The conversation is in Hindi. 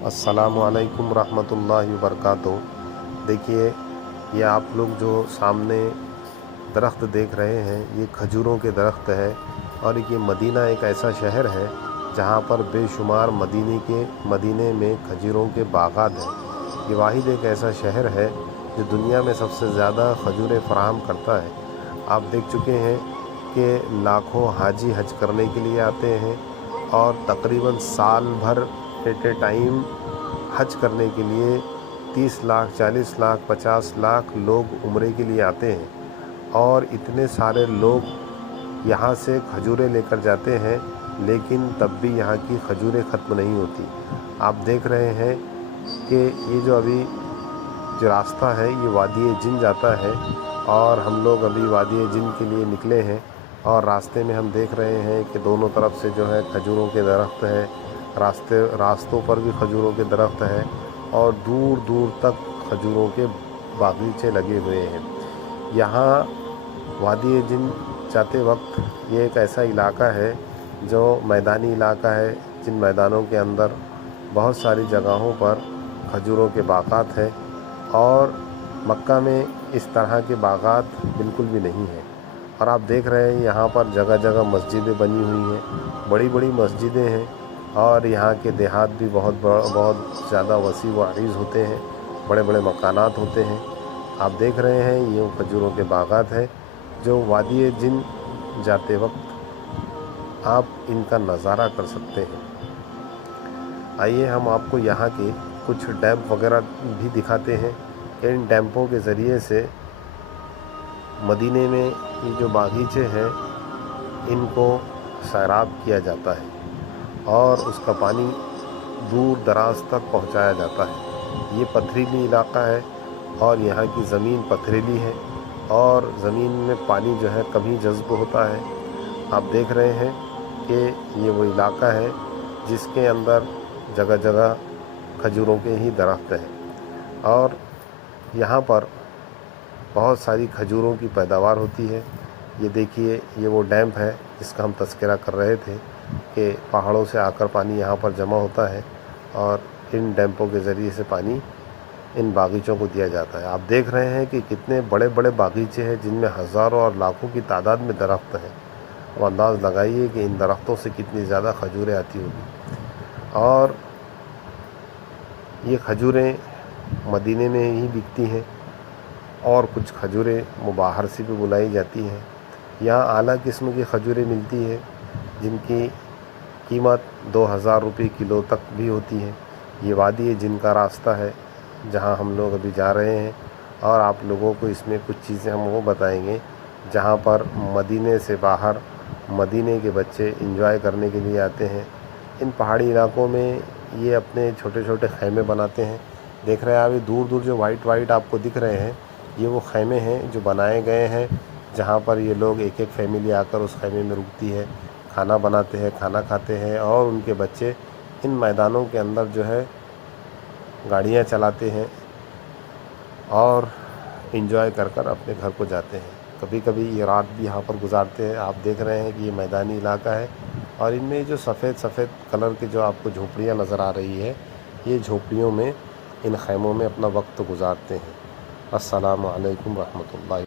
अस्सलामुअलैकुम रहमतुल्लाहि वबरकातुहू। देखिए, ये आप लोग जो सामने दरख्त देख रहे हैं, ये खजूरों के दरख्त है। और ये मदीना एक ऐसा शहर है जहाँ पर बेशुमार मदीने में खजूरों के बागात हैं। ये वाहिद एक ऐसा शहर है जो दुनिया में सबसे ज़्यादा खजूरें फराहम करता है। आप देख चुके हैं कि लाखों हाजी हज करने के लिए आते हैं और तकरीबन साल भर एट ए टाइम हज करने के लिए 30 लाख, 40 लाख, 50 लाख लोग उम्रे के लिए आते हैं। और इतने सारे लोग यहाँ से खजूरें लेकर जाते हैं, लेकिन तब भी यहाँ की खजूरें ख़त्म नहीं होती। आप देख रहे हैं कि ये जो रास्ता है, ये वादी जिन जाता है और हम लोग अभी वादी जिन के लिए निकले हैं। और रास्ते में हम देख रहे हैं कि दोनों तरफ से जो है खजूरों के दरख्त हैं। रास्तों पर भी खजूरों के दरख्त हैं और दूर दूर तक खजूरों के बागीचे लगे हुए हैं। यहाँ वादी जिन जाते वक्त ये एक ऐसा इलाका है जो मैदानी इलाका है, जिन मैदानों के अंदर बहुत सारी जगहों पर खजूरों के बागात हैं। और मक्का में इस तरह के बागात बिल्कुल भी नहीं हैं। और आप देख रहे हैं यहाँ पर जगह जगह मस्जिदें बनी हुई हैं, बड़ी बड़ी मस्जिदें हैं। और यहाँ के देहात भी बहुत ज़्यादा वसी व अरीज़ होते हैं, बड़े बड़े मकानात होते हैं। आप देख रहे हैं ये खजूरों के बागात हैं जो वादी जिन जाते वक्त आप इनका नज़ारा कर सकते हैं। आइए हम आपको यहाँ के कुछ डैम वगैरह भी दिखाते हैं। इन डैम्पों के ज़रिए से मदीने में ये जो बागीचे हैं, इनको सैराब किया जाता है और उसका पानी दूर दराज तक पहुंचाया जाता है। ये पथरीली इलाका है और यहाँ की ज़मीन पथरीली है और ज़मीन में पानी जो है कभी जज़्ब होता है। आप देख रहे हैं कि ये वो इलाका है जिसके अंदर जगह जगह खजूरों के ही दरख्त हैं और यहाँ पर बहुत सारी खजूरों की पैदावार होती है। ये देखिए, ये वो डैम है जिसका हम तज़किरा कर रहे थे कि पहाड़ों से आकर पानी यहाँ पर जमा होता है और इन डैम्पों के ज़रिए से पानी इन बागीचों को दिया जाता है। आप देख रहे हैं कि कितने बड़े बड़े बागीचे हैं जिनमें हज़ारों और लाखों की तादाद में दरख्त हैं। अब अंदाज़ लगाइए कि इन दरख्तों से कितनी ज़्यादा खजूरें आती होगी। और ये खजूरें मदीने में ही बिकती हैं और कुछ खजूरें बाहर से भी बुलाई जाती हैं। यहाँ आला किस्म की खजूरें मिलती हैं जिनकी कीमत 2000 रुपये किलो तक भी होती है। ये वादी जिनका रास्ता है जहाँ हम लोग अभी जा रहे हैं और आप लोगों को इसमें कुछ चीज़ें हम वो बताएंगे जहाँ पर मदीने से बाहर मदीने के बच्चे एंजॉय करने के लिए आते हैं। इन पहाड़ी इलाकों में ये अपने छोटे छोटे खैमे बनाते हैं। देख रहे हैं अभी दूर दूर जो वाइट आपको दिख रहे हैं, ये वो खैमे हैं जो बनाए गए हैं जहाँ पर ये लोग एक एक फैमिली आकर उस खैमे में रुकती है, खाना बनाते हैं, खाना खाते हैं और उनके बच्चे इन मैदानों के अंदर जो है गाड़ियाँ चलाते हैं और एंजॉय कर कर अपने घर को जाते हैं। कभी कभी ये रात भी यहाँ पर गुजारते हैं। आप देख रहे हैं कि ये मैदानी इलाका है और इनमें जो सफ़ेद कलर की जो आपको झोपड़ियाँ नज़र आ रही है, ये झोपड़ियों में इन खैमों में अपना वक्त गुजारते हैं। अस्सलामु अलैकुम रहमतुल्लाह।